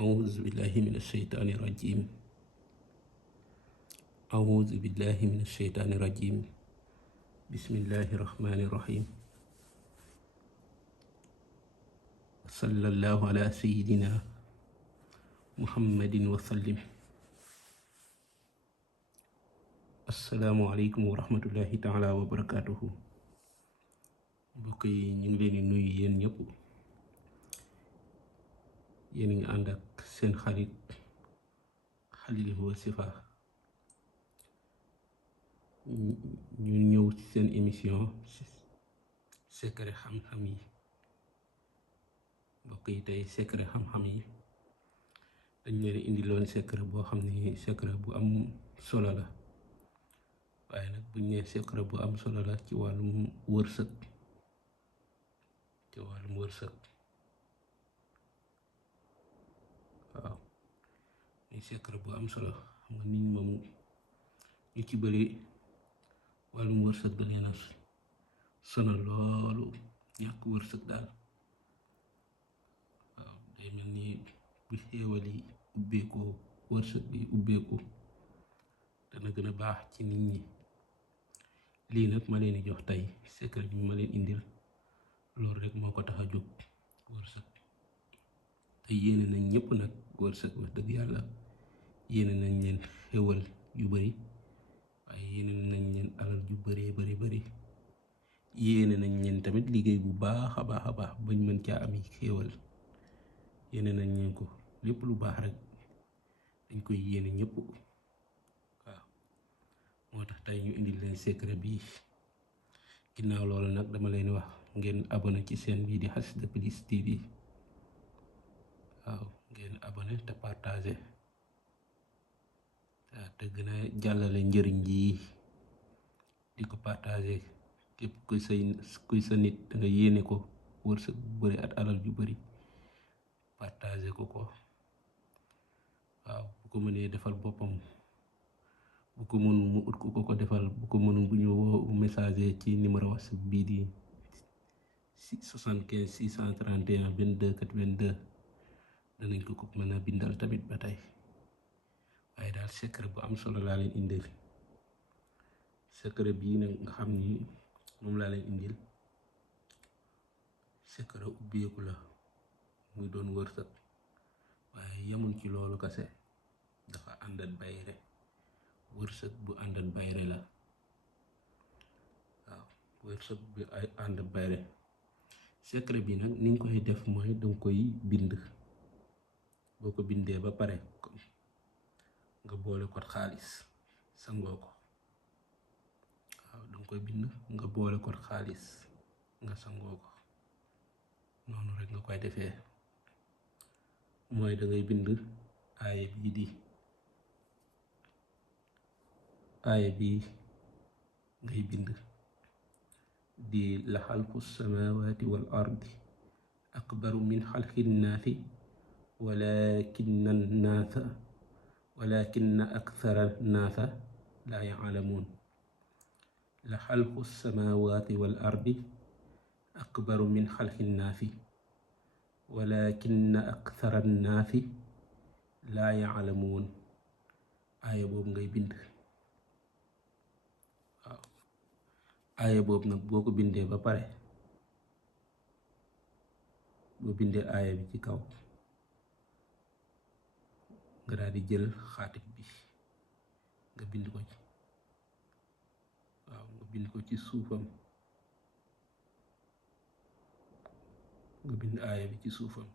أعوذ بالله من الشيطان الرجيم أعوذ بالله من الشيطان الرجيم بسم الله الرحمن الرحيم صلى الله على سيدنا محمد وسلم. السلام عليكم ورحمة الله تعالى وبركاته. mbokk yi ñu ngi leen di nuyu yéen ñëpp, yéen ngi ànd ak seen xarit Khalil Washifa. ñu ñëw ci seen émission secret xam-xam yi. mbokk yi tey secret xam-xam yi dañ leen indiloon secret boo xam ne secret bu am solo la, waaye nag buñ nee secret bu am solo la ci wàllum wërsëg, waaw muy secret bu am solo. xam nga nit moom ñu ci bëri wàllum wërsëg da leen a sonal loolu, ñàkk wërsëg daal. waaw day mel ni bu xéewal yi ubbeekoo, wërsëg bi ubbeeku, dana gën a baax ci nit ñi. lii nag ma leen di jox tey secret bi ma leen indil loolu rek moo ko tax a jóg, wërsëg. te yéene nañ ñëpp nag wërsëg, wax dëgg yàlla yéene nañ leen xéewal yu bari, waaye yéene nañ leen alal yu bari, yéene nañ leen tamit liggéey bu baax a baax bañ mën caa am xéewal. yéene nañ leen ko, lépp lu baax rek dañ koy yéene ñëpp. waaw moo tax tey ñu indil leen secret bi. ginnaaw loolu nag dama leen wax ngeen abonné ci chaîne bii di Hassida Plus TV. waaw ngeen abonné te partagé te gën a jàllale njëriñ ji di ko partagé. képp kuy sa nit da nga yéene ko wërsëg bu bari at alal ju bari, partagé ko. waaw bu ko mënee defal boppam, bu ko mënul mu ut ko defal, bu ko mënul bu ñu woo message ci numéro WhatsApp bii di 75 631 22 82 danañ ko mën a bindal tamit ba tey. waaye daal secret bu am solo laa leen indil. secret bii nag nga xam ni moom laa leen indil secret ubbeeku la, muy doon wërsëg. waaye yamul ci loolu kase, dafa àndat bayre. wërsëg bu àndat bayre la. waaw wërsëg bi ay àndat bayre. secret bi nag niñ koy def mooy danga koy bind. boo ko bindee ba pare nga boole ko xaalis sangoo ko. waaw danga koy bind nga boole ko xaalis nga sangoo ko. noonu rek nga koy defee. mooy dangay bind aaya bii ngay bind di la xalqu samawati wal ardi akbaru min xalqi nnaasi walakinna akthara nnaasa laa ya'lamuun. la xalqu samawati wal ardi akbaru min xalqi nnaasi walakinna akthara nnaasi laa ya'lamuun. aaya boobu ngay bind. waaw aaya boobu nag boo ko bindee ba pare, boo bindee aaya bi ci kaw, nga daal di jël xaatim bi nga bind ko ci. waaw nga bind ko ci suufam, nga bind aaya bi ci suufam.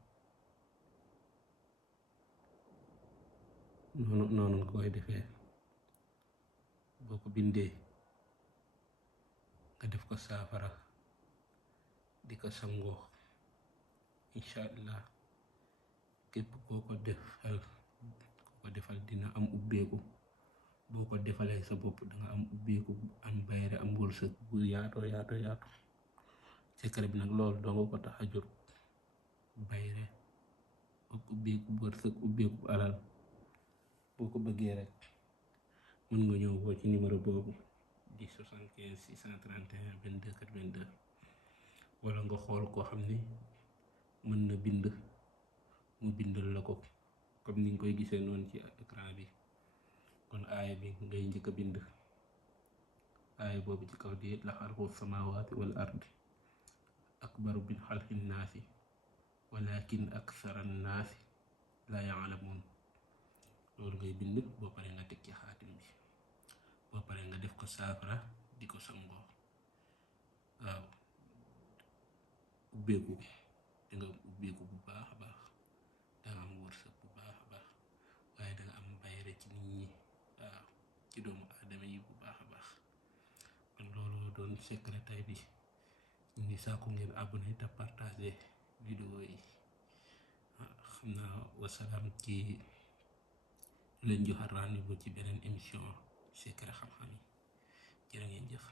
noonu nga koy defee. boo ko bindee nga def ko saafara di ko sangoo. incha allah képp koo ko defal dina am ubbeeku. boo ko defalee sa bopp danga am ubbeeku, am bayre, am wërsëg bu yaatoo yaatu. secret bi nag loolu doo nga ko tax a jóg. bayre ak ubbeeku wërsëg, ubbeeku alal. boo ko bëggee rek mën nga ñëw woo ci numéro boobu di 75 631 22 82, wala nga xool koo xam ni mën na bind mu bindal la ko. comme ni nga koy gisee noonu ci écran bi. kon aaya bi ngay njëkk a bind aaya boobu ci kaw di la xalqu samaawaati wal ardi akbaru min xalqi naasi walakin aksara naasi la yaalamuun. loolu ngay bind. boo paree nga teg ci xaatim bi, boo paree nga def ko saafara di ko sangoo. waaw ubbeeku danga ubbeeku bu baax a baax, danga am wërsëg bu baax a baax, waaye danga am bayre ci nit ñi, waaw ci doomu aadama yi bu baax a baax. kon loolu doon secret tay bi. ñu ngi sàkku ngeen abonné te partagé vidéo yi. xam naa wasalaam, ci leen joxaat rendez-vous ci beneen émission secret xam-xam yi. jërë ngeen jëf.